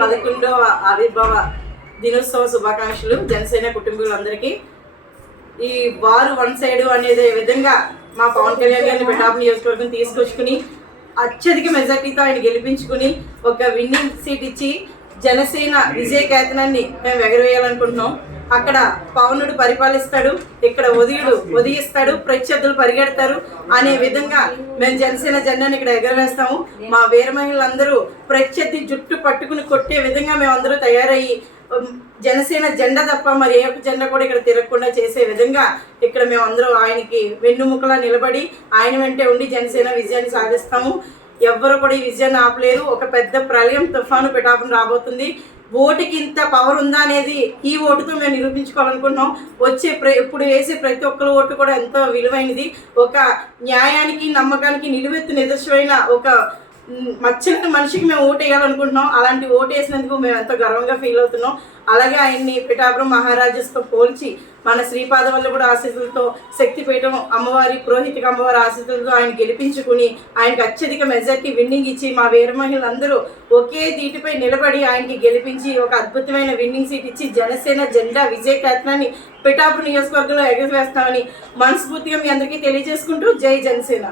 పదకొండవ ఆవిర్భావ దినోత్సవ శుభాకాంక్షలు జనసేన కుటుంబీకులందరికీ. ఈ వారు వన్ సైడ్ అనేది విధంగా మా పవన్ కళ్యాణ్ గారిని పిఠాపు నియోజకవర్గం తీసుకొచ్చుకుని అత్యధిక మెజార్టీతో ఆయన గెలిపించుకుని ఒక విన్నింగ్ సీట్ ఇచ్చి జనసేన విజయ కేతనాన్ని మేము ఎగరవేయాలనుకుంటున్నాం. అక్కడ పవనుడు పరిపాలిస్తాడు ఇక్కడ ఉదయుడు ఉదయిస్తాడు ప్రత్యర్థులు పరిగెడతారు అనే విధంగా మేము జనసేన జెండాని ఇక్కడ ఎగరవేస్తాము. మా వీర మహిళలందరూ ప్రత్యర్థి జుట్టు పట్టుకుని కొట్టే విధంగా మేమందరూ తయారయ్యి జనసేన జెండా తప్ప మరి ఏ ఒక్క జెండా కూడా ఇక్కడ తిరగకుండా చేసే విధంగా ఇక్కడ మేము అందరూ ఆయనకి వెన్నుముకలా నిలబడి ఆయన వెంటే ఉండి జనసేన విజయాన్ని సాధిస్తాము. ఎవ్వరు కూడా ఈ విజయాన్ని ఆపలేరు. ఒక పెద్ద ప్రళయం తుఫాను పిఠాపం రాబోతుంది. ఓటుకి ఇంత పవర్ ఉందా అనేది ఈ ఓటుతో మేము నిరూపించుకోవాలనుకుంటున్నాం. వచ్చే ప్ర ఇప్పుడు వేసే ప్రతి ఒక్కరి ఓటు కూడా ఎంతో విలువైనది. ఒక న్యాయానికి నమ్మకానికి నిలువెత్తు నిదర్శమైన ఒక మ్, మచ్చని మనిషికి మేము ఓటు వేయాలనుకుంటున్నాం. అలాంటి ఓటు వేసినందుకు మేము ఎంతో గర్వంగా ఫీల్ అవుతున్నాం. అలాగే ఆయన్ని పిఠాపురం మహారాజస్తో పోల్చి మన శ్రీపాద వల్ల కూడా ఆశీస్సులతో శక్తిపీఠం అమ్మవారి పురోహితిక అమ్మవారి ఆశీస్సులతో ఆయన గెలిపించుకుని ఆయనకు అత్యధిక మెజార్టీ విన్నింగ్ ఇచ్చి మా వీర మహిళలందరూ ఒకే దీటిపై నిలబడి ఆయనకి గెలిపించి ఒక అద్భుతమైన విన్నింగ్ సీట్ ఇచ్చి జనసేన జెండా విజయ కేతనాన్ని పిఠాపురం నియోజకవర్గంలో ఎగరవేస్తామని మనస్ఫూర్తిగా మీ అందరికీ తెలియజేసుకుంటూ జై జనసేన.